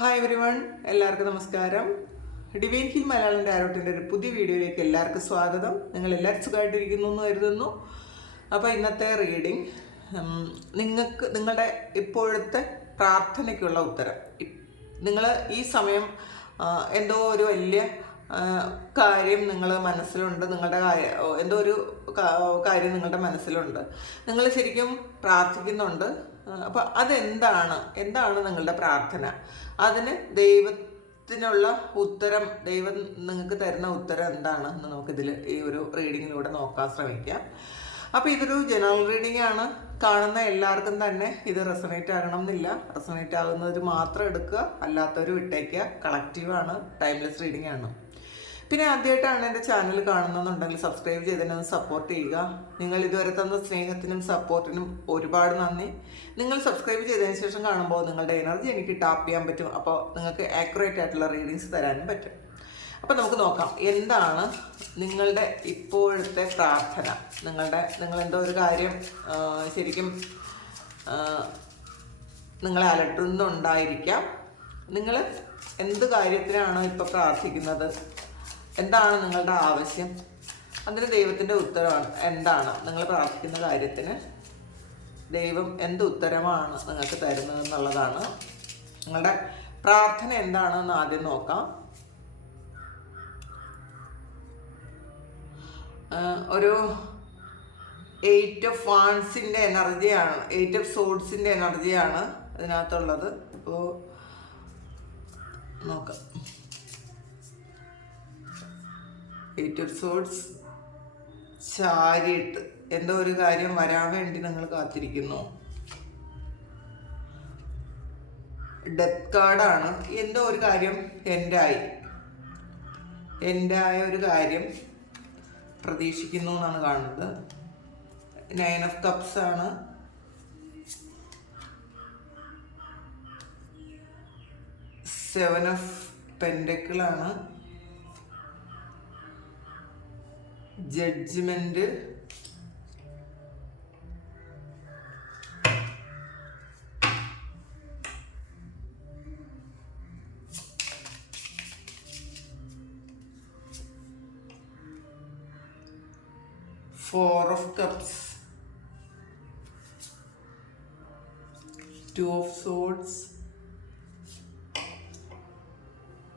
Hi everyone, എല്ലാവർക്കും നമസ്കാരം. Divine hill Malayalam ടാരോട്ടിൻ്റെ ഒരു പുതിയ വീഡിയോയിലേക്ക് എല്ലാവർക്കും സ്വാഗതം. നിങ്ങൾ എല്ലാവരും സുഖമായിട്ടിരിക്കുന്നു എന്ന് കരുതുന്നു. അപ്പോൾ ഇന്നത്തെ റീഡിങ് നിങ്ങൾക്ക് നിങ്ങളുടെ ഇപ്പോഴത്തെ പ്രാർത്ഥനയ്ക്കുള്ള ഉത്തരം. നിങ്ങൾ ഈ സമയം എന്തോ ഒരു വലിയ കാര്യം നിങ്ങളുടെ മനസ്സിലുണ്ട്, എന്തോ ഒരു കാര്യം നിങ്ങളുടെ മനസ്സിലുണ്ട്, നിങ്ങൾ ശരിക്കും പ്രാർത്ഥിക്കുന്നുണ്ട്. അപ്പോൾ എന്താണ് നിങ്ങളുടെ പ്രാർത്ഥന? അതിന് ദൈവത്തിനുള്ള ഉത്തരം, ദൈവം നിങ്ങൾക്ക് തരുന്ന ഉത്തരം എന്താണെന്ന് നമുക്കിതിൽ ഈ ഒരു റീഡിങ്ങിലൂടെ നോക്കാൻ ശ്രമിക്കാം. അപ്പോൾ ഇതൊരു ജനറൽ റീഡിംഗ് ആണ്. കാണുന്ന എല്ലാവർക്കും തന്നെ ഇത് റെസണേറ്റ് ആകണം എന്നില്ല. റെസണേറ്റ് ആകുന്നവർ മാത്രം എടുക്കുക, അല്ലാത്തവർ വിട്ടേക്കുക. കളക്റ്റീവാണ്, ടൈംലെസ് റീഡിംഗ് ആണ്. പിന്നെ ആദ്യമായിട്ടാണ് എൻ്റെ ചാനൽ കാണുന്നതെന്നുണ്ടെങ്കിൽ സബ്സ്ക്രൈബ് ചെയ്തതിനെ സപ്പോർട്ട് ചെയ്യുക. നിങ്ങൾ ഇതുവരെ തന്ന സ്നേഹത്തിനും സപ്പോർട്ടിനും ഒരുപാട് നന്ദി. നിങ്ങൾ സബ്സ്ക്രൈബ് ചെയ്തതിന് ശേഷം കാണുമ്പോൾ നിങ്ങളുടെ എനർജി എനിക്ക് ടാപ്പ് ചെയ്യാൻ പറ്റും. അപ്പോൾ നിങ്ങൾക്ക് ആക്യുറേറ്റ് ആയിട്ടുള്ള റീഡിങ്സ് തരാനും പറ്റും. അപ്പോൾ നമുക്ക് നോക്കാം, എന്താണ് നിങ്ങളുടെ ഇപ്പോഴത്തെ പ്രാർത്ഥന. നിങ്ങളെന്തോ ഒരു കാര്യം ശരിക്കും നിങ്ങളെ അലട്ടുന്നുണ്ടായിരിക്കാം. നിങ്ങൾ എന്ത് കാര്യത്തിനാണോ ഇപ്പോൾ പ്രാർത്ഥിക്കുന്നത്, എന്താണ് നിങ്ങളുടെ ആവശ്യം, അതിന് ദൈവത്തിൻ്റെ ഉത്തരവാണ്. എന്താണ് നിങ്ങൾ പ്രാർത്ഥിക്കുന്ന കാര്യത്തിന് ദൈവം എന്ത് ഉത്തരമാണ് നിങ്ങൾക്ക് തരുന്നത് എന്നുള്ളതാണ്. നിങ്ങളുടെ പ്രാർത്ഥന എന്താണെന്ന് ആദ്യം നോക്കാം. ഒരു 8 ഓഫ് വാൻസിൻ്റെ എനർജിയാണ്, 8 ഓഫ് സോഡ്സിൻ്റെ എനർജിയാണ് ഇതിനകത്തുള്ളത്. അപ്പോൾ നോക്കാം. 8 ഓഫ് സോഡ്സ്, ചാരിയട്ട്, എന്തോ ഒരു കാര്യം വരാൻ വേണ്ടി നിങ്ങൾ കാത്തിരിക്കുന്നു. ഡെത്ത് കാർഡാണ്. എന്തോ ഒരു കാര്യം എൻഡായ ഒരു കാര്യം പ്രതീക്ഷിക്കുന്നു എന്നാണ് കാണുന്നത്. 9 ഓഫ് കപ്സ് ആണ്. 7 ഓഫ് പെൻഡക്കിളാണ്. Judgement, 4 of cups, 2 of swords,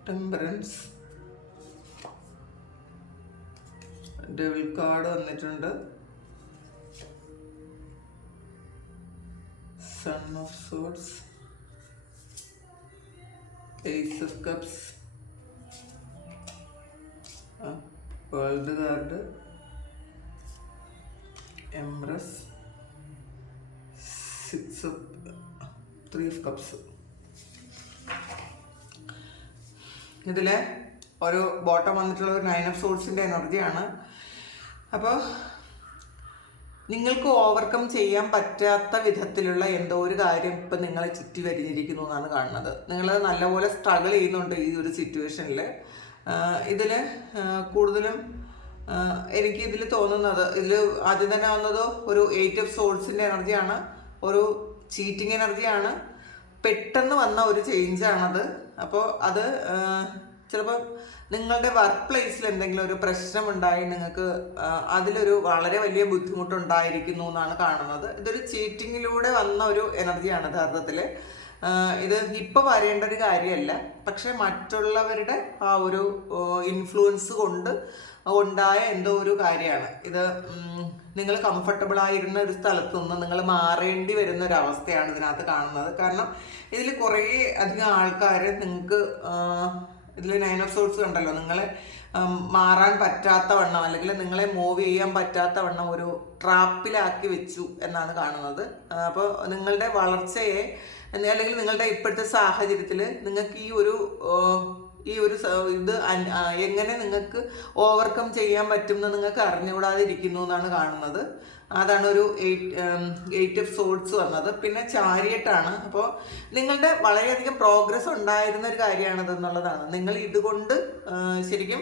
temperance, devil card വന്നിട്ടുണ്ട്. Sun of swords, ace of cups, world card, empress, 3 of cups. ഇതിലെ ഒരു ബോട്ടം വന്നിട്ടുള്ള ഒരു 9 ഓഫ് സോഡ്സിൻ്റെ എനർജിയാണ്. അപ്പോൾ നിങ്ങൾക്ക് ഓവർകം ചെയ്യാൻ പറ്റാത്ത വിധത്തിലുള്ള എന്തോ ഒരു കാര്യം ഇപ്പം നിങ്ങളെ ചുറ്റി വരിഞ്ഞിരിക്കുന്നു എന്നാണ് കാണുന്നത്. നിങ്ങൾ നല്ലപോലെ സ്ട്രഗിൾ ചെയ്യുന്നുണ്ട് ഈ ഒരു സിറ്റുവേഷനിൽ. ഇതിൽ കൂടുതലും എനിക്ക് ഇതിൽ തോന്നുന്നത്, ഇതിൽ ആദ്യം തന്നെ വന്നത് ഒരു 8 ഓഫ് സോഡ്സിൻ്റെ എനർജിയാണ്, ഒരു ചീറ്റിംഗ് എനർജിയാണ്, പെട്ടെന്ന് വന്ന ഒരു ചേഞ്ചാണത്. അപ്പോൾ അത് ചിലപ്പോൾ നിങ്ങളുടെ വർക്ക് പ്ലേസിൽ എന്തെങ്കിലും ഒരു പ്രശ്നമുണ്ടായി നിങ്ങൾക്ക് അതിലൊരു വളരെ വലിയ ബുദ്ധിമുട്ടുണ്ടായിരിക്കുന്നു എന്നാണ് കാണുന്നത്. ഇതൊരു ചീറ്റിങ്ങിലൂടെ വന്ന ഒരു എനർജിയാണ് യഥാർത്ഥത്തിൽ. ഇത് ഇപ്പോൾ വരേണ്ട ഒരു കാര്യമല്ല, പക്ഷെ മറ്റുള്ളവരുടെ ആ ഒരു ഇൻഫ്ലുവൻസ് കൊണ്ട് ഉണ്ടായ എന്തോ ഒരു കാര്യമാണ് ഇത്. നിങ്ങൾ കംഫർട്ടബിൾ ആയിരുന്ന ഒരു സ്ഥലത്തു നിന്ന് നിങ്ങൾ മാറേണ്ടി വരുന്ന ഒരു അവസ്ഥയാണ് ഇതിനകത്ത് കാണുന്നത്. കാരണം ഇതിൽ കുറേ അധികം ആൾക്കാർ നിങ്ങൾക്ക് ഇതിൽ 9 ഓഫ് സോഡ്സ് കണ്ടല്ലോ, നിങ്ങളെ മാറാൻ പറ്റാത്ത വണ്ണം അല്ലെങ്കിൽ നിങ്ങളെ മൂവ് ചെയ്യാൻ പറ്റാത്ത വണ്ണം ഒരു ട്രാപ്പിലാക്കി വെച്ചു എന്നാണ് കാണുന്നത്. അപ്പോൾ നിങ്ങളുടെ വളർച്ചയെ അല്ലെങ്കിൽ നിങ്ങളുടെ ഇപ്പോഴത്തെ സാഹചര്യത്തിൽ നിങ്ങൾക്ക് ഈ ഒരു ഇത് എങ്ങനെ നിങ്ങൾക്ക് ഓവർകം ചെയ്യാൻ പറ്റും എന്ന് നിങ്ങൾക്ക് അറിഞ്ഞുകൂടാതിരിക്കുന്നു എന്നാണ് കാണുന്നത്. അതാണ് ഒരു 8 ഓഫ് സോഡ്സ് വന്നത്. പിന്നെ ചാരിയട്ടാണ്. അപ്പോൾ നിങ്ങളുടെ വളരെയധികം പ്രോഗ്രസ് ഉണ്ടായിരുന്ന ഒരു കാര്യമാണത് എന്നുള്ളതാണ്. നിങ്ങൾ ഇതുകൊണ്ട് ശരിക്കും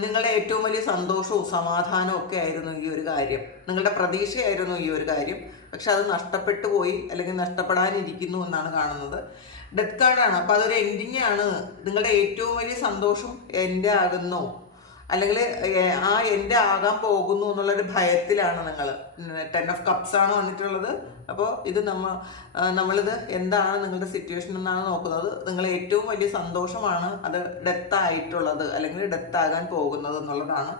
നിങ്ങളുടെ ഏറ്റവും വലിയ സന്തോഷവും സമാധാനവും ഒക്കെ ആയിരുന്നു ഈ ഒരു കാര്യം. നിങ്ങളുടെ പ്രതീക്ഷയായിരുന്നു ഈ ഒരു കാര്യം. പക്ഷെ അത് നഷ്ടപ്പെട്ടു പോയി അല്ലെങ്കിൽ നഷ്ടപ്പെടാനിരിക്കുന്നു എന്നാണ് കാണുന്നത്. ഡെത്ത് കാർഡാണ്. അപ്പോൾ അതൊരു എൻഡിങ് ആണ്. നിങ്ങളുടെ ഏറ്റവും വലിയ സന്തോഷം എൻ്റെ ആകുന്നു, അല്ലെങ്കിൽ ആ എൻ്റെ ആകാൻ പോകുന്നു എന്നുള്ളൊരു ഭയത്തിലാണ് നിങ്ങൾ. 10 ഓഫ് കപ്സ് ആണ് വന്നിട്ടുള്ളത്. അപ്പോൾ ഇത് നമ്മളിത് എന്താണ് നിങ്ങളുടെ സിറ്റുവേഷൻ എന്നാണ് നോക്കുന്നത്. നിങ്ങൾ ഏറ്റവും വലിയ സന്തോഷമാണ് അത് ഡെത്ത് ആയിട്ടുള്ളത് അല്ലെങ്കിൽ ഡെത്ത് ആകാൻ പോകുന്നത് എന്നുള്ളതാണ്.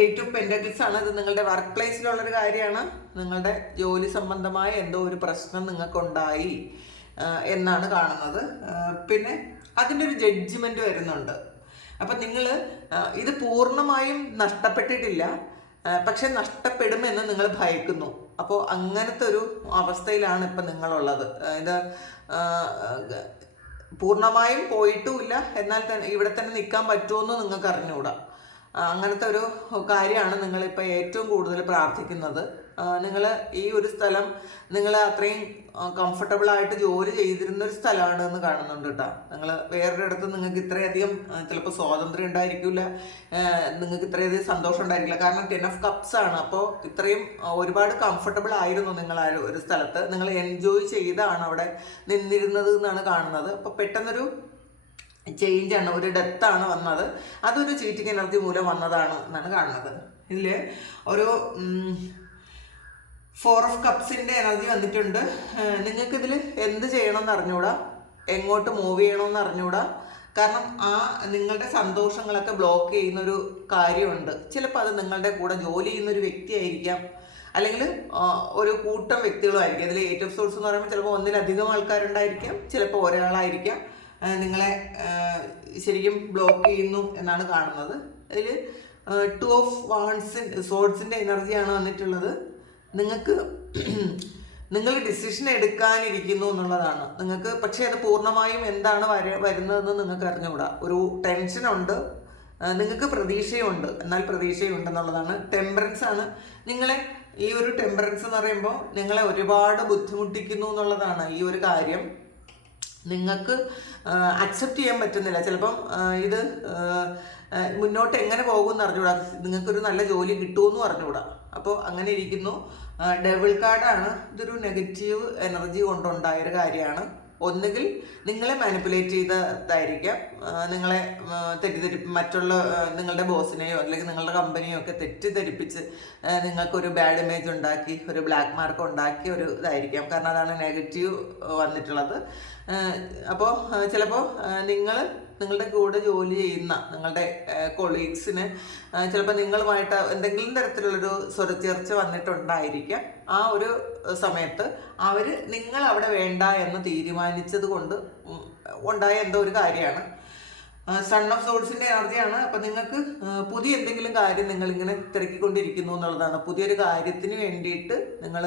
8 ഓഫ് പെന്റക്കിൾസ് ആണ്. ഇത് നിങ്ങളുടെ വർക്ക് പ്ലേസിലുള്ളൊരു കാര്യമാണ്. നിങ്ങളുടെ ജോലി സംബന്ധമായ എന്തോ ഒരു പ്രശ്നം നിങ്ങൾക്കുണ്ടായി എന്നാണ് കാണുന്നത്. പിന്നെ അതിൻ്റെ ഒരു ജഡ്ജ്മെൻറ്റ് വരുന്നുണ്ട്. അപ്പം നിങ്ങൾ ഇത് പൂർണ്ണമായും നഷ്ടപ്പെട്ടിട്ടില്ല, പക്ഷെ നഷ്ടപ്പെടുമെന്ന് നിങ്ങൾ ഭയക്കുന്നു. അപ്പോൾ അങ്ങനത്തെ ഒരു അവസ്ഥയിലാണ് ഇപ്പം നിങ്ങളുള്ളത്. ഇത് പൂർണ്ണമായും പോയിട്ടുമില്ല, എന്നാൽ തന്നെ ഇവിടെ തന്നെ നിൽക്കാൻ പറ്റുമെന്ന് നിങ്ങൾക്ക് അറിഞ്ഞുകൂടാ. അങ്ങനത്തെ ഒരു കാര്യമാണ് നിങ്ങളിപ്പോൾ ഏറ്റവും കൂടുതൽ പ്രാർത്ഥിക്കുന്നത്. നിങ്ങൾ ഈ ഒരു സ്ഥലം നിങ്ങൾ അത്രയും കംഫർട്ടബിൾ ആയിട്ട് ജോലി ചെയ്തിരുന്ന ഒരു സ്ഥലമാണ് എന്ന് കാണുന്നുണ്ട് കേട്ടോ. നിങ്ങൾ വേറൊരിടത്ത് നിങ്ങൾക്ക് ഇത്രയധികം ചിലപ്പോൾ സ്വാതന്ത്ര്യം ഉണ്ടായിരിക്കില്ല, നിങ്ങൾക്ക് ഇത്രയധികം സന്തോഷം ഉണ്ടായിരിക്കില്ല. കാരണം 10 ഓഫ് കപ്സ് ആണ്. അപ്പോൾ ഇത്രയും ഒരുപാട് കംഫർട്ടബിൾ ആയിരുന്നു നിങ്ങൾ ആ ഒരു സ്ഥലത്ത്. നിങ്ങൾ എൻജോയ് ചെയ്താണ് അവിടെ നിന്നിരുന്നത് എന്നാണ് കാണുന്നത്. അപ്പോൾ പെട്ടെന്നൊരു ചേഞ്ചാണ്, ഒരു ഡെത്താണ് വന്നത്. അതൊരു ചീറ്റിംഗ് എനർജി മൂലം വന്നതാണ് എന്നാണ് കാണുന്നത്. ഇതിൽ ഒരു 4 ഓഫ് കപ്സിൻ്റെ എനർജി വന്നിട്ടുണ്ട്. നിങ്ങൾക്കിതിൽ എന്ത് ചെയ്യണമെന്ന് അറിഞ്ഞൂടാ, എങ്ങോട്ട് മൂവ് ചെയ്യണമെന്ന് അറിഞ്ഞൂടാ. കാരണം നിങ്ങളുടെ സന്തോഷങ്ങളൊക്കെ ബ്ലോക്ക് ചെയ്യുന്നൊരു കാര്യമുണ്ട്. ചിലപ്പോൾ അത് നിങ്ങളുടെ കൂടെ ജോലി ചെയ്യുന്നൊരു വ്യക്തിയായിരിക്കാം, അല്ലെങ്കിൽ ഒരു കൂട്ടം വ്യക്തികളുമായിരിക്കും. ഇതിൽ 8 ഓഫ് സോഴ്സ് എന്ന് പറയുമ്പോൾ ചിലപ്പോൾ ഒന്നിലധികം ആൾക്കാരുണ്ടായിരിക്കാം, ചിലപ്പോൾ ഒരാളായിരിക്കാം നിങ്ങളെ ശരിക്കും ബ്ലോക്ക് ചെയ്യുന്നു എന്നാണ് കാണുന്നത്. അതിൽ 2 ഓഫ് സോഴ്സിൻ്റെ എനർജിയാണ് വന്നിട്ടുള്ളത്. നിങ്ങൾ ഡിസിഷൻ എടുക്കാനിരിക്കുന്നു എന്നുള്ളതാണ് നിങ്ങൾക്ക്. പക്ഷേ അത് പൂർണ്ണമായും എന്താണ് വരുന്നതെന്ന് നിങ്ങൾക്ക് അറിഞ്ഞുകൂടാ. ഒരു ടെൻഷനുണ്ട്, നിങ്ങൾക്ക് പ്രതീക്ഷയുണ്ട്, എന്നാൽ പ്രതീക്ഷയുണ്ടെന്നുള്ളതാണ്. ടെമ്പറൻസ് ആണ്. ഈ ഒരു ടെമ്പറൻസ് എന്ന് പറയുമ്പോൾ നിങ്ങളെ ഒരുപാട് ബുദ്ധിമുട്ടിക്കുന്നു എന്നുള്ളതാണ്. ഈ ഒരു കാര്യം നിങ്ങൾക്ക് അക്സെപ്റ്റ് ചെയ്യാൻ പറ്റുന്നില്ല. ചിലപ്പം ഇത് മുന്നോട്ട് എങ്ങനെ പോകുമെന്ന് അറിഞ്ഞുകൂടാ. നിങ്ങൾക്കൊരു നല്ല ജോലി കിട്ടുമെന്നും അറിഞ്ഞുകൂടാ. അപ്പോൾ അങ്ങനെ ഇരിക്കുന്നു. ഡബിൾ കാർഡാണ്. ഇതൊരു നെഗറ്റീവ് എനർജി കൊണ്ടുണ്ടായൊരു കാര്യമാണ്. ഒന്നുകിൽ നിങ്ങളെ മാനിപ്പുലേറ്റ് ചെയ്തതായിരിക്കാം, നിങ്ങളെ മറ്റുള്ള നിങ്ങളുടെ ബോസിനെയോ അല്ലെങ്കിൽ നിങ്ങളുടെ കമ്പനിയോ ഒക്കെ തെറ്റിദ്ധരിപ്പിച്ച് നിങ്ങൾക്കൊരു ബാഡ് ഇമേജ് ഉണ്ടാക്കി, ഒരു ബ്ലാക്ക് മാർക്ക് ഉണ്ടാക്കി ഒരു ഇതായിരിക്കാം. കാരണം അതാണ് നെഗറ്റീവ് വന്നിട്ടുള്ളത്. അപ്പോൾ ചിലപ്പോൾ നിങ്ങളുടെ കൂടെ ജോലി ചെയ്യുന്ന നിങ്ങളുടെ കൊളീഗ്സിന് ചിലപ്പോൾ നിങ്ങളുമായിട്ട് എന്തെങ്കിലും തരത്തിലുള്ളൊരു സ്വരച്ചേർച്ച വന്നിട്ടുണ്ടായിരിക്കാം. ആ ഒരു സമയത്ത് അവർ നിങ്ങൾ അവിടെ വേണ്ട എന്ന് തീരുമാനിച്ചത് കൊണ്ട് ഉണ്ടായ എന്തോ ഒരു കാര്യമാണ്. സൺ ഓഫ് സോഴ്സിൻ്റെ എനർജിയാണ്. അപ്പം നിങ്ങൾക്ക് പുതിയ എന്തെങ്കിലും കാര്യം നിങ്ങളിങ്ങനെ തിരക്കിക്കൊണ്ടിരിക്കുന്നു എന്നുള്ളതാണ്. പുതിയൊരു കാര്യത്തിന് വേണ്ടിയിട്ട് നിങ്ങൾ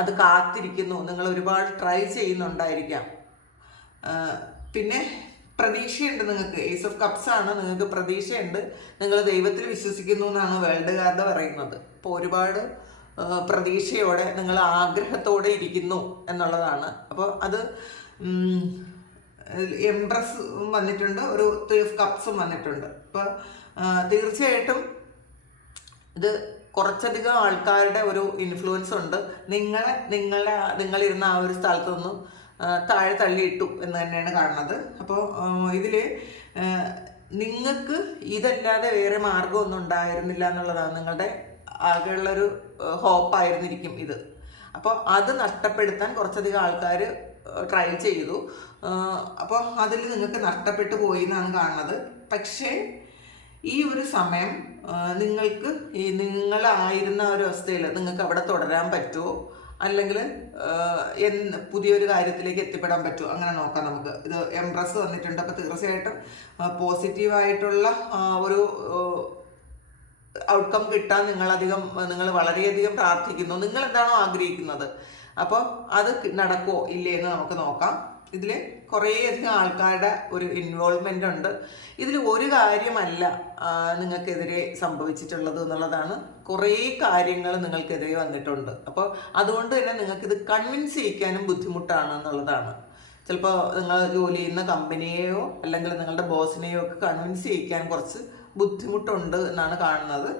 അത് കാത്തിരിക്കുന്നു, നിങ്ങൾ ഒരുപാട് ട്രൈ ചെയ്യുന്നുണ്ടായിരിക്കാം. പിന്നെ പ്രതീക്ഷയുണ്ട് നിങ്ങൾക്ക്. ഏസ് ഓഫ് കപ്സ് ആണ്. നിങ്ങൾക്ക് പ്രതീക്ഷയുണ്ട്, നിങ്ങൾ ദൈവത്തിൽ വിശ്വസിക്കുന്നു എന്നാണ് വേൾഡ് കാർഡ് പറയുന്നത്. അപ്പോൾ ഒരുപാട് പ്രതീക്ഷയോടെ നിങ്ങൾ ആഗ്രഹത്തോടെ ഇരിക്കുന്നു എന്നുള്ളതാണ്. അപ്പോൾ അത് എംപ്രസ് വന്നിട്ടുണ്ട്, ഒരു 3 ഓഫ് കപ്സും വന്നിട്ടുണ്ട്. അപ്പോൾ തീർച്ചയായിട്ടും ഇത് കുറച്ചധികം ആൾക്കാരുടെ ഒരു ഇൻഫ്ലുവൻസ് ഉണ്ട്. നിങ്ങളിരുന്ന ആ ഒരു സ്ഥലത്തൊന്നും താഴെ തള്ളിയിട്ടു എന്ന് തന്നെയാണ് കാണുന്നത്. അപ്പോൾ ഇതിൽ നിങ്ങൾക്ക് ഇതല്ലാതെ വേറെ മാർഗമൊന്നും ഉണ്ടായിരുന്നില്ല എന്നുള്ളതാണ്. നിങ്ങളുടെ ആകെയുള്ളൊരു ഹോപ്പായിരുന്നിരിക്കും ഇത്. അപ്പോൾ അത് നഷ്ടപ്പെടുത്താൻ കുറച്ചധികം ആൾക്കാർ ട്രൈ ചെയ്തു. അപ്പോൾ അതിൽ നിങ്ങൾക്ക് നഷ്ടപ്പെട്ടു പോയി എന്നാണ് കാണുന്നത്. പക്ഷേ ഈ ഒരു സമയം നിങ്ങൾക്ക് നിങ്ങളായിരുന്ന ഒരു അവസ്ഥയിൽ നിങ്ങൾക്ക് അവിടെ തുടരാൻ പറ്റുമോ, അല്ലെങ്കിൽ പുതിയൊരു കാര്യത്തിലേക്ക് എത്തിപ്പെടാൻ പറ്റുമോ, അങ്ങനെ നോക്കാം നമുക്ക്. ഇത് എംപ്രസ് വന്നിട്ടുണ്ട്. അപ്പോൾ തീർച്ചയായിട്ടും പോസിറ്റീവായിട്ടുള്ള ഒരു ഔട്ട്കം കിട്ടാൻ നിങ്ങൾ വളരെയധികം പ്രാർത്ഥിക്കുന്നു. നിങ്ങൾ എന്താണോ ആഗ്രഹിക്കുന്നത്, അപ്പോൾ അത് നടക്കുമോ ഇല്ലേ എന്ന് നമുക്ക് നോക്കാം. ഇതിൽ കുറേയധികം ആൾക്കാരുടെ ഒരു ഇൻവോൾവ്മെൻ്റ് ഉണ്ട്. ഇതിൽ ഒരു കാര്യമല്ല നിങ്ങൾക്കെതിരെ സംഭവിച്ചിട്ടുള്ളത് എന്നുള്ളതാണ്. കുറേ കാര്യങ്ങൾ നിങ്ങൾക്കെതിരെ വന്നിട്ടുണ്ട്. അപ്പോൾ അതുകൊണ്ട് തന്നെ നിങ്ങൾക്കിത് കൺവിൻസ് ചെയ്യിക്കാനും ബുദ്ധിമുട്ടാണ് എന്നുള്ളതാണ്. ചിലപ്പോൾ നിങ്ങൾ ജോലി ചെയ്യുന്ന കമ്പനിയെയോ അല്ലെങ്കിൽ നിങ്ങളുടെ ബോസിനെയോ ഒക്കെ കൺവിൻസ് ചെയ്യിക്കാൻ കുറച്ച് ബുദ്ധിമുട്ടുണ്ട് എന്നാണ് കാണുന്നത്.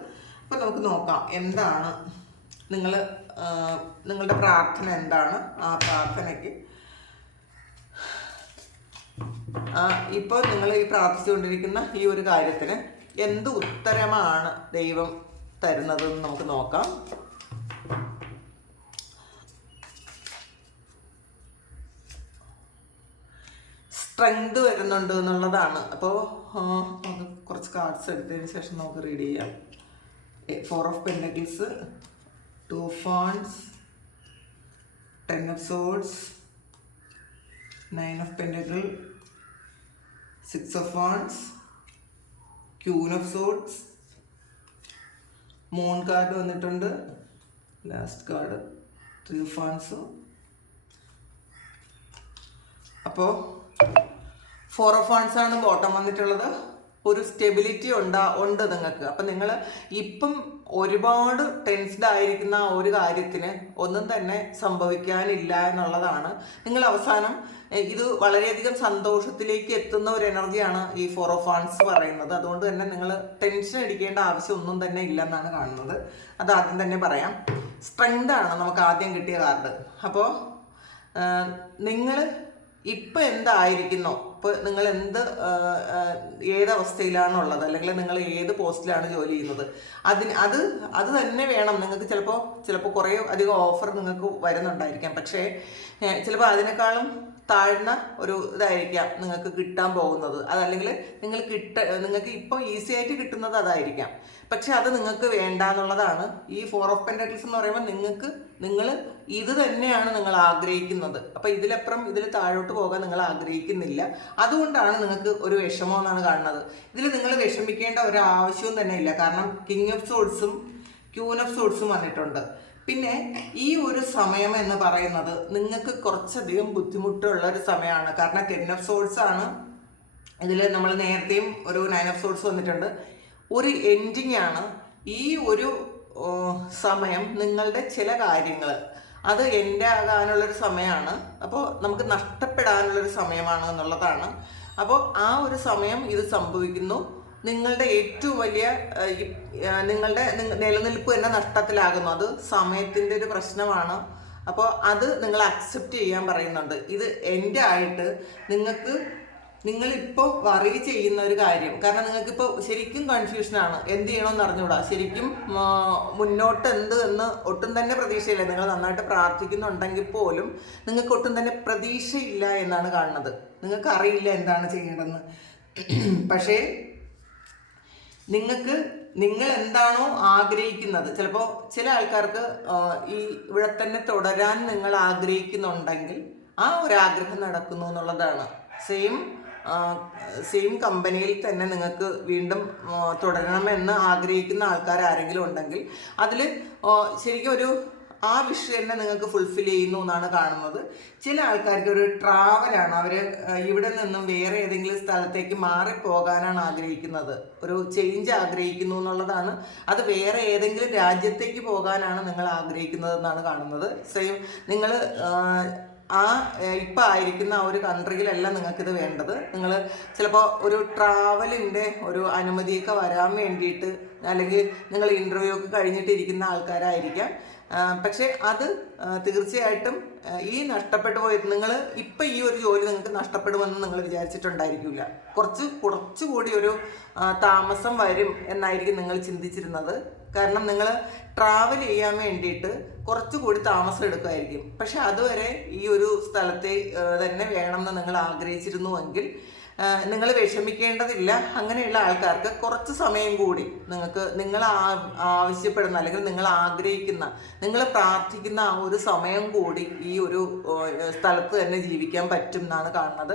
അപ്പോൾ നമുക്ക് നോക്കാം എന്താണ് നിങ്ങൾ നിങ്ങളുടെ പ്രാർത്ഥന എന്താണ്, ആ പ്രാർത്ഥനയ്ക്ക് ഇപ്പോൾ നിങ്ങൾ ഈ പ്രാർത്ഥിച്ചുകൊണ്ടിരിക്കുന്ന ഈ ഒരു കാര്യത്തിന് എന്ത് ഉത്തരമാണ് ദൈവം തരുന്നതെന്ന് നമുക്ക് നോക്കാം. സ്ട്രെങ്ത് വരുന്നുണ്ട് എന്നുള്ളതാണ്. അപ്പോൾ നമുക്ക് കുറച്ച് കാർഡ്സ് എടുത്തതിന് ശേഷം നമുക്ക് റീഡ് ചെയ്യാം. 4 of Pentacles, 2 of Wands, 10 of Swords, 9 of Pentacles, 6 of Wands, Queen of Swords, moon card വന്നിട്ടുണ്ട്, ലാസ്റ്റ് കാർഡ് 3 of Wands. അപ്പോൾ 4 of Wands ആണ് ബോട്ടം വന്നിട്ടുള്ളത്. ഒരു സ്റ്റെബിലിറ്റി ഉണ്ട് നിങ്ങൾക്ക്. അപ്പം നിങ്ങൾ ഇപ്പം ഒരുപാട് ടെൻസ്ഡ് ആയിരിക്കുന്ന ആ ഒരു കാര്യത്തിന് ഒന്നും തന്നെ സംഭവിക്കാനില്ല എന്നുള്ളതാണ്. നിങ്ങൾ അവസാനം ഇത് വളരെയധികം സന്തോഷത്തിലേക്ക് എത്തുന്ന ഒരു എനർജിയാണ് ഈ 4 of Wands പറയുന്നത്. അതുകൊണ്ട് തന്നെ നിങ്ങൾ ടെൻഷൻ അടിക്കേണ്ട ആവശ്യം ഒന്നും തന്നെ ഇല്ലെന്നാണ് കാണുന്നത്. അത് ആദ്യം തന്നെ പറയാം. സ്ട്രെങ്ത് ആണ് നമുക്ക് ആദ്യം കിട്ടിയ കാർഡ്. അപ്പോൾ നിങ്ങൾ ഇപ്പം എന്തായിരിക്കുന്നോ, ഇപ്പോൾ നിങ്ങൾ ഏതവസ്ഥയിലാണുള്ളത്, അല്ലെങ്കിൽ നിങ്ങൾ ഏത് പോസ്റ്റിലാണ് ജോലി ചെയ്യുന്നത്, അത് തന്നെ വേണം നിങ്ങൾക്ക്. ചിലപ്പോൾ കുറേ അധികം ഓഫർ നിങ്ങൾക്ക് വരുന്നുണ്ടായിരിക്കാം. പക്ഷേ ചിലപ്പോൾ അതിനേക്കാളും താഴ്ന്ന ഒരു ഇതായിരിക്കാം നിങ്ങൾക്ക് കിട്ടാൻ പോകുന്നത്. അതല്ലെങ്കിൽ നിങ്ങൾക്ക് ഇപ്പോൾ ഈസി ആയിട്ട് കിട്ടുന്നത് അതായിരിക്കാം. പക്ഷെ അത് നിങ്ങൾക്ക് വേണ്ട എന്നുള്ളതാണ്. ഈ 4 of Pentacles എന്ന് പറയുമ്പോൾ നിങ്ങൾ ഇത് തന്നെയാണ് നിങ്ങൾ ആഗ്രഹിക്കുന്നത്. അപ്പം ഇതിലപ്പുറം ഇതിൽ താഴോട്ട് പോകാൻ നിങ്ങൾ ആഗ്രഹിക്കുന്നില്ല. അതുകൊണ്ടാണ് നിങ്ങൾക്ക് ഒരു വിഷമം എന്നാണ് കാണുന്നത്. ഇതിൽ നിങ്ങൾ വിഷമിക്കേണ്ട ഒരു ആവശ്യവും തന്നെ ഇല്ല. കാരണം കിങ് ഓഫ് സോഡ്സും ക്യൂൻ ഓഫ് സോഡ്സും വന്നിട്ടുണ്ട്. പിന്നെ ഈ ഒരു സമയം എന്ന് പറയുന്നത് നിങ്ങൾക്ക് കുറച്ചധികം ബുദ്ധിമുട്ടുള്ള ഒരു സമയമാണ്. കാരണം 10 of Swords ആണ് ഇതിൽ. നമ്മൾ നേരത്തെയും ഒരു 9 of Swords വന്നിട്ടുണ്ട്. ഒരു എൻഡിങ് ആണ് ഈ ഒരു സമയം. നിങ്ങളുടെ ചില കാര്യങ്ങൾ അത് എൻഡ് ആകാനുള്ളൊരു സമയമാണ്. അപ്പോൾ നമുക്ക് നഷ്ടപ്പെടാനുള്ളൊരു സമയമാണ് എന്നുള്ളതാണ്. അപ്പോൾ ആ ഒരു സമയം ഇത് സംഭവിക്കുന്നു. നിങ്ങളുടെ ഏറ്റവും വലിയ നിങ്ങളുടെ നിലനിൽപ്പ് തന്നെ നഷ്ടത്തിലാകുന്നു. അത് സമയത്തിൻ്റെ ഒരു പ്രശ്നമാണ്. അപ്പോൾ അത് നിങ്ങൾ അക്സെപ്റ്റ് ചെയ്യാൻ പറയുന്നുണ്ട്. ഇത് എൻ്റെ ആയിട്ട് നിങ്ങളിപ്പോൾ വറി ചെയ്യുന്ന ഒരു കാര്യം. കാരണം നിങ്ങൾക്കിപ്പോൾ ശരിക്കും കൺഫ്യൂഷനാണ്, എന്ത് ചെയ്യണമെന്ന് അറിഞ്ഞുകൂടാ. ശരിക്കും മുന്നോട്ട് എന്ത് എന്ന് ഒട്ടും തന്നെ പ്രതീക്ഷയില്ല. നിങ്ങൾ നന്നായിട്ട് പ്രാർത്ഥിക്കുന്നുണ്ടെങ്കിൽ പോലും നിങ്ങൾക്ക് ഒട്ടും തന്നെ പ്രതീക്ഷയില്ല എന്നാണ് കാണുന്നത്. നിങ്ങൾക്ക് അറിയില്ല എന്താണ് ചെയ്യേണ്ടതെന്ന്. പക്ഷേ നിങ്ങൾ എന്താണോ ആഗ്രഹിക്കുന്നത്, ചിലപ്പോൾ ചില ആൾക്കാർക്ക് ഇവിടെ തന്നെ തുടരാൻ നിങ്ങൾ ആഗ്രഹിക്കുന്നുണ്ടെങ്കിൽ ആ ഒരു ആഗ്രഹം നടക്കുന്നു എന്നുള്ളതാണ്. സെയിം കമ്പനിയിൽ തന്നെ നിങ്ങൾക്ക് വീണ്ടും തുടരണമെന്ന് ആഗ്രഹിക്കുന്ന ആൾക്കാർ ആരെങ്കിലും ഉണ്ടെങ്കിൽ അതിൽ ശരിക്കും ആ വിഷയം തന്നെ നിങ്ങൾക്ക് ഫുൾഫിൽ ചെയ്യുന്നു എന്നാണ് കാണുന്നത്. ചില ആൾക്കാർക്ക് ഒരു ട്രാവലാണ്. അവർ ഇവിടെ നിന്നും വേറെ ഏതെങ്കിലും സ്ഥലത്തേക്ക് മാറിപ്പോകാനാണ് ആഗ്രഹിക്കുന്നത്. ഒരു ചേഞ്ച് ആഗ്രഹിക്കുന്നു എന്നുള്ളതാണ്. അത് വേറെ ഏതെങ്കിലും രാജ്യത്തേക്ക് പോകാനാണ് നിങ്ങൾ ആഗ്രഹിക്കുന്നത് എന്നാണ് കാണുന്നത്. നിങ്ങൾ ഇപ്പം ആയിരിക്കുന്ന ആ ഒരു കൺട്രിയിലല്ല നിങ്ങൾക്കിത് വേണ്ടത്. നിങ്ങൾ ചിലപ്പോൾ ഒരു ട്രാവലിൻ്റെ ഒരു അനുമതിയൊക്കെ വരാൻ വേണ്ടിയിട്ട്, അല്ലെങ്കിൽ നിങ്ങൾ ഇൻ്റർവ്യൂ ഒക്കെ കഴിഞ്ഞിട്ടിരിക്കുന്ന ആൾക്കാരായിരിക്കാം. പക്ഷേ അത് തീർച്ചയായിട്ടും ഈ നഷ്ടപ്പെട്ടു പോയത് നിങ്ങൾ ഇപ്പം ഈ ഒരു ജോലി നിങ്ങൾക്ക് നഷ്ടപ്പെടുമെന്ന് നിങ്ങൾ വിചാരിച്ചിട്ടുണ്ടായിരിക്കില്ല. കുറച്ചുകൂടി ഒരു താമസം വരും എന്നായിരിക്കും നിങ്ങൾ ചിന്തിച്ചിരുന്നത്. കാരണം നിങ്ങൾ ട്രാവൽ ചെയ്യാൻ വേണ്ടിയിട്ട് കുറച്ചുകൂടി താമസം എടുക്കുമായിരിക്കും. പക്ഷെ അതുവരെ ഈ ഒരു സ്ഥലത്തെ തന്നെ വേണമെന്ന് നിങ്ങൾ ആഗ്രഹിച്ചിരുന്നുവെങ്കിൽ നിങ്ങൾ വിഷമിക്കേണ്ടതില്ല. അങ്ങനെയുള്ള ആൾക്കാർക്ക് കുറച്ച് സമയം കൂടി നിങ്ങൾ ആവശ്യപ്പെടുന്ന, അല്ലെങ്കിൽ നിങ്ങൾ ആഗ്രഹിക്കുന്ന, നിങ്ങൾ പ്രാർത്ഥിക്കുന്ന ആ ഒരു സമയം കൂടി ഈ ഒരു സ്ഥലത്ത് തന്നെ ജീവിക്കാൻ പറ്റും എന്നാണ് കാണുന്നത്.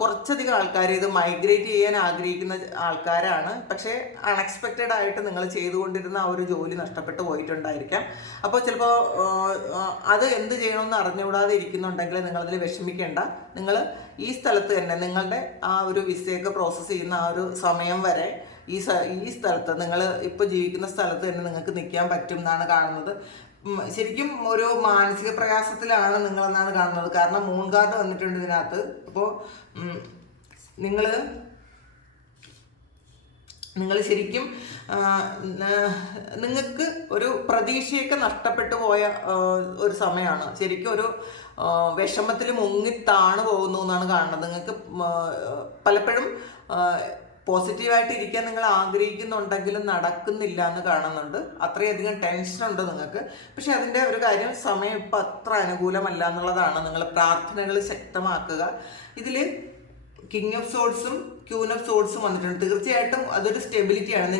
കുറച്ചധികം ആൾക്കാർ ഇത് മൈഗ്രേറ്റ് ചെയ്യാൻ ആഗ്രഹിക്കുന്ന ആൾക്കാരാണ്. പക്ഷേ അൺഎക്സ്പെക്റ്റഡ് ആയിട്ട് നിങ്ങൾ ചെയ്തുകൊണ്ടിരുന്ന ആ ഒരു ജോലി നഷ്ടപ്പെട്ടു പോയിട്ടുണ്ടായിരിക്കാം. അപ്പോൾ ചിലപ്പോൾ അത് എന്ത് ചെയ്യണമെന്ന് അറിഞ്ഞുകൂടാതെ ഇരിക്കുന്നുണ്ടെങ്കിൽ നിങ്ങളതിൽ വിഷമിക്കേണ്ട. നിങ്ങൾ ഈ സ്ഥലത്ത് തന്നെ നിങ്ങളുടെ ആ ഒരു വിസയൊക്കെ പ്രോസസ്സ് ചെയ്യുന്ന ആ ഒരു സമയം വരെ ഈ സ്ഥലത്ത്, നിങ്ങൾ ഇപ്പോൾ ജീവിക്കുന്ന സ്ഥലത്ത് തന്നെ നിങ്ങൾക്ക് നിൽക്കാൻ പറ്റും എന്നാണ് കാണുന്നത്. ശരിക്കും ഒരു മാനസിക പ്രയാസത്തിലാണ് നിങ്ങളെന്നാണ് കാണുന്നത്. കാരണം മൂൺ കാർഡ് വന്നിട്ടുണ്ട് ഇതിനകത്ത്. അപ്പോൾ നിങ്ങൾ നിങ്ങൾ ശരിക്കും നിങ്ങൾക്ക് ഒരു പ്രതീക്ഷയൊക്കെ നഷ്ടപ്പെട്ടു പോയ ഒരു സമയമാണ്. ശരിക്കും ഒരു വിഷമത്തിൽ മുങ്ങിത്താണ് പോകുന്നു എന്നാണ് കാണുന്നത്. നിങ്ങൾക്ക് പലപ്പോഴും പോസിറ്റീവായിട്ട് ഇരിക്കാൻ നിങ്ങൾ ആഗ്രഹിക്കുന്നുണ്ടെങ്കിലും നടക്കുന്നില്ല എന്ന് കാണുന്നുണ്ട്. അത്രയധികം ടെൻഷനുണ്ട് നിങ്ങൾക്ക്. പക്ഷെ അതിൻ്റെ ഒരു കാര്യം, സമയം ഇപ്പം അത്ര അനുകൂലമല്ല എന്നുള്ളതാണ്. നിങ്ങൾ പ്രാർത്ഥനകൾ ശക്തമാക്കുക. ഇതിൽ കിങ് ഓഫ് സോഡ്സും ക്യൂൻ ഓഫ് സോഡ്സും വന്നിട്ടുണ്ട്. തീർച്ചയായിട്ടും അതൊരു സ്റ്റെബിലിറ്റിയാണ്.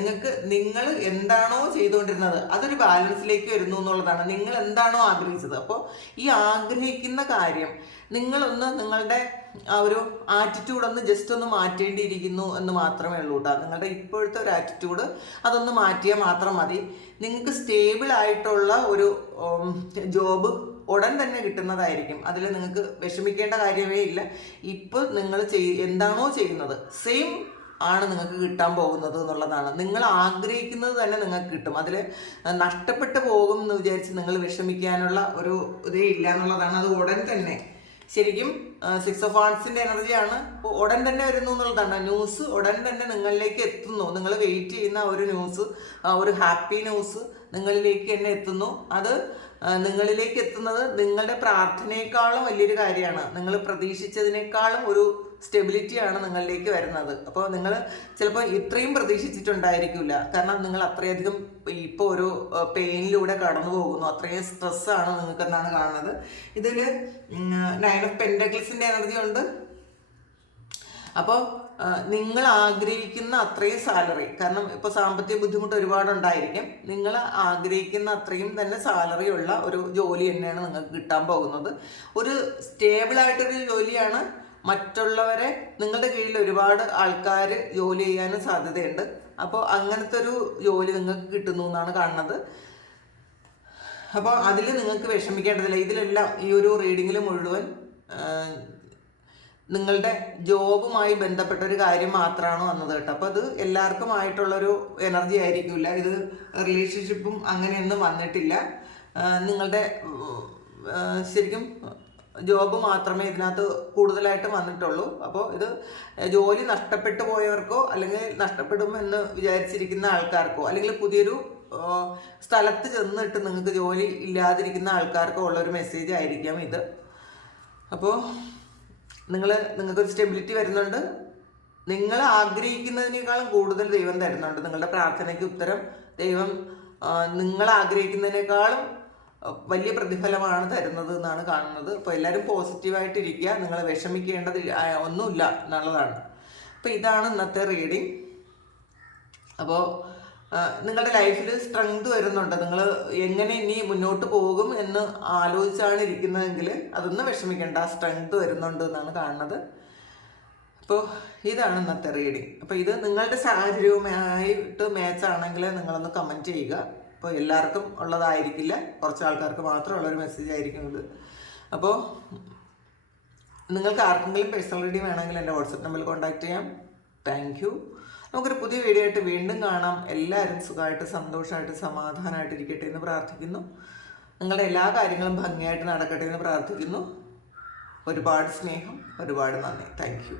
നിങ്ങൾ എന്താണോ ചെയ്തുകൊണ്ടിരുന്നത് അതൊരു ബാലൻസിലേക്ക് വരുന്നു എന്നുള്ളതാണ്. നിങ്ങൾ എന്താണോ ആഗ്രഹിച്ചത്, അപ്പോൾ ഈ ആഗ്രഹിക്കുന്ന കാര്യം നിങ്ങളൊന്ന് നിങ്ങളുടെ ആ ഒരു ആറ്റിറ്റ്യൂഡ് ഒന്ന് ജസ്റ്റ് ഒന്ന് മാറ്റേണ്ടിയിരിക്കുന്നു എന്ന് മാത്രമേ ഉള്ളൂ കേട്ടോ. നിങ്ങളുടെ ഇപ്പോഴത്തെ ഒരു ആറ്റിറ്റ്യൂഡ് അതൊന്ന് മാറ്റിയാൽ മാത്രം മതി. നിങ്ങൾക്ക് സ്റ്റേബിൾ ആയിട്ടുള്ള ഒരു ജോബ് ഉടൻ തന്നെ കിട്ടുന്നതായിരിക്കും. അതിൽ നിങ്ങൾക്ക് വിഷമിക്കേണ്ട കാര്യമേ ഇല്ല. ഇപ്പോൾ നിങ്ങൾ എന്താണോ ചെയ്യുന്നത് സെയിം ആണ് നിങ്ങൾക്ക് കിട്ടാൻ പോകുന്നത് എന്നുള്ളതാണ്. നിങ്ങൾ ആഗ്രഹിക്കുന്നത് തന്നെ നിങ്ങൾക്ക് കിട്ടും. അതിൽ നഷ്ടപ്പെട്ടു പോകും എന്ന് വിചാരിച്ച് നിങ്ങൾ വിഷമിക്കാനുള്ള ഒരു ഇതേ ഇല്ല എന്നുള്ളതാണ്. അത് ഉടൻ തന്നെ ശരിക്കും 6 ഓഫ് വാണ്ട്സിൻ്റെ എനർജിയാണ്. ഉടൻ തന്നെ വരുന്നു എന്നുള്ളതാണ്. ന്യൂസ് ഉടൻ തന്നെ നിങ്ങളിലേക്ക് എത്തുന്നു. നിങ്ങൾ വെയിറ്റ് ചെയ്യുന്ന ഒരു ന്യൂസ്, ഒരു ഹാപ്പി ന്യൂസ് നിങ്ങളിലേക്ക് തന്നെ എത്തുന്നു. അത് നിങ്ങളിലേക്ക് എത്തുന്നത് നിങ്ങളുടെ പ്രാർത്ഥനയെക്കാളും വലിയൊരു കാര്യമാണ്. നിങ്ങൾ പ്രതീക്ഷിച്ചതിനേക്കാളും ഒരു സ്റ്റെബിലിറ്റിയാണ് നിങ്ങളിലേക്ക് വരുന്നത്. അപ്പോൾ നിങ്ങൾ ചിലപ്പോൾ ഇത്രയും പ്രതീക്ഷിച്ചിട്ടുണ്ടായിരിക്കില്ല. കാരണം നിങ്ങൾ അത്രയധികം ഇപ്പോൾ ഒരു പെയിനിലൂടെ കടന്നു പോകുന്നു. അത്രയും സ്ട്രെസ്സാണ് നിങ്ങൾക്കെന്നാണ് കാണുന്നത്. ഇതിൽ 9 ഓഫ് പെന്റക്കിൾസിൻ്റെ എനർജി ഉണ്ട്. അപ്പോൾ നിങ്ങൾ ആഗ്രഹിക്കുന്ന അത്രയും സാലറി, കാരണം ഇപ്പോൾ സാമ്പത്തിക ബുദ്ധിമുട്ട് ഒരുപാടുണ്ടായിരിക്കും, നിങ്ങൾ ആഗ്രഹിക്കുന്ന അത്രയും തന്നെ സാലറി ഉള്ള ഒരു ജോലി തന്നെയാണ് നിങ്ങൾക്ക് കിട്ടാൻ പോകുന്നത്. ഒരു സ്റ്റേബിളായിട്ടൊരു ജോലിയാണ്. മറ്റുള്ളവരെ നിങ്ങളുടെ കീഴിൽ ഒരുപാട് ആൾക്കാർ ജോലി ചെയ്യാനും സാധ്യതയുണ്ട്. അപ്പോൾ അങ്ങനത്തെ ഒരു ജോലി നിങ്ങൾക്ക് കിട്ടുന്നു എന്നാണ് കാണുന്നത്. അപ്പോൾ അതിൽ നിങ്ങൾക്ക് വിഷമിക്കേണ്ടതില്ല. ഇതിലെല്ലാം ഈ ഒരു റീഡിങ്ങിൽ മുഴുവൻ നിങ്ങളുടെ ജോബുമായി ബന്ധപ്പെട്ട ഒരു കാര്യം മാത്രമാണ് വന്നത് കേട്ടോ. അപ്പോൾ അത് എല്ലാവർക്കുമായിട്ടുള്ളൊരു എനർജി ആയിരിക്കില്ല. ഇത് റിലേഷൻഷിപ്പും അങ്ങനെയൊന്നും വന്നിട്ടില്ല. നിങ്ങളുടെ ശരിക്കും ജോബ് മാത്രമേ ഇതിനകത്ത് കൂടുതലായിട്ട് വന്നിട്ടുള്ളൂ. അപ്പോൾ ഇത് ജോലി നഷ്ടപ്പെട്ടു പോയവർക്കോ അല്ലെങ്കിൽ നഷ്ടപ്പെടുമെന്ന് വിചാരിച്ചിരിക്കുന്ന ആൾക്കാർക്കോ അല്ലെങ്കിൽ പുതിയൊരു സ്ഥലത്ത് ചെന്നിട്ട് നിങ്ങൾക്ക് ജോലി ഇല്ലാതിരിക്കുന്ന ആൾക്കാർക്കോ ഉള്ളൊരു മെസ്സേജ് ആയിരിക്കാം ഇത്. അപ്പോൾ നിങ്ങൾക്കൊരു സ്റ്റെബിലിറ്റി വരുന്നുണ്ട്. നിങ്ങൾ ആഗ്രഹിക്കുന്നതിനേക്കാളും കൂടുതൽ ദൈവം തരുന്നുണ്ട്. നിങ്ങളുടെ പ്രാർത്ഥനയ്ക്ക് ഉത്തരം ദൈവം നിങ്ങൾ ആഗ്രഹിക്കുന്നതിനേക്കാളും വലിയ പ്രതിഫലമാണ് തരുന്നത് എന്നാണ് കാണുന്നത്. അപ്പോൾ എല്ലാവരും പോസിറ്റീവായിട്ടിരിക്കുക. നിങ്ങൾ വിഷമിക്കേണ്ടത് ഒന്നുമില്ല എന്നുള്ളതാണ്. അപ്പോൾ ഇതാണ് ഇന്നത്തെ റീഡിങ്. അപ്പോൾ നിങ്ങളുടെ ലൈഫിൽ സ്ട്രെങ്ത് വരുന്നുണ്ട്. നിങ്ങൾ എങ്ങനെ ഇനി മുന്നോട്ട് പോകും എന്ന് ആലോചിച്ചാണ് ഇരിക്കുന്നതെങ്കിൽ അതൊന്നും വിഷമിക്കേണ്ട. ആ സ്ട്രെങ്ത് വരുന്നുണ്ട് എന്നാണ് കാണുന്നത്. അപ്പോൾ ഇതാണ് ഇന്നത്തെ റീഡിങ്. അപ്പോൾ ഇത് നിങ്ങളുടെ സാഹചര്യവുമായിട്ട് മാച്ചാണെങ്കിൽ നിങ്ങളൊന്ന് കമൻറ്റ് ചെയ്യുക. അപ്പോൾ എല്ലാവർക്കും ഉള്ളതായിരിക്കില്ല, കുറച്ച് ആൾക്കാർക്ക് മാത്രമുള്ളൊരു മെസ്സേജ് ആയിരിക്കും ഇത്. അപ്പോൾ നിങ്ങൾക്ക് ആർക്കെങ്കിലും പേഴ്സണൽ റീഡിങ് വേണമെങ്കിൽ എൻ്റെ വാട്സപ്പ് നമ്പറിൽ കോൺടാക്റ്റ് ചെയ്യാം. Thank you. നമുക്കൊരു പുതിയ വീഡിയോ ആയിട്ട് വീണ്ടും കാണാം. എല്ലാവരും സുഖമായിട്ട് സന്തോഷമായിട്ട് സമാധാനമായിട്ട് ഇരിക്കട്ടെ എന്ന് പ്രാർത്ഥിക്കുന്നു. നിങ്ങളുടെ എല്ലാ കാര്യങ്ങളും ഭംഗിയായിട്ട് നടക്കട്ടെ എന്ന് പ്രാർത്ഥിക്കുന്നു. ഒരുപാട് സ്നേഹം, ഒരുപാട് നന്ദി. Thank you.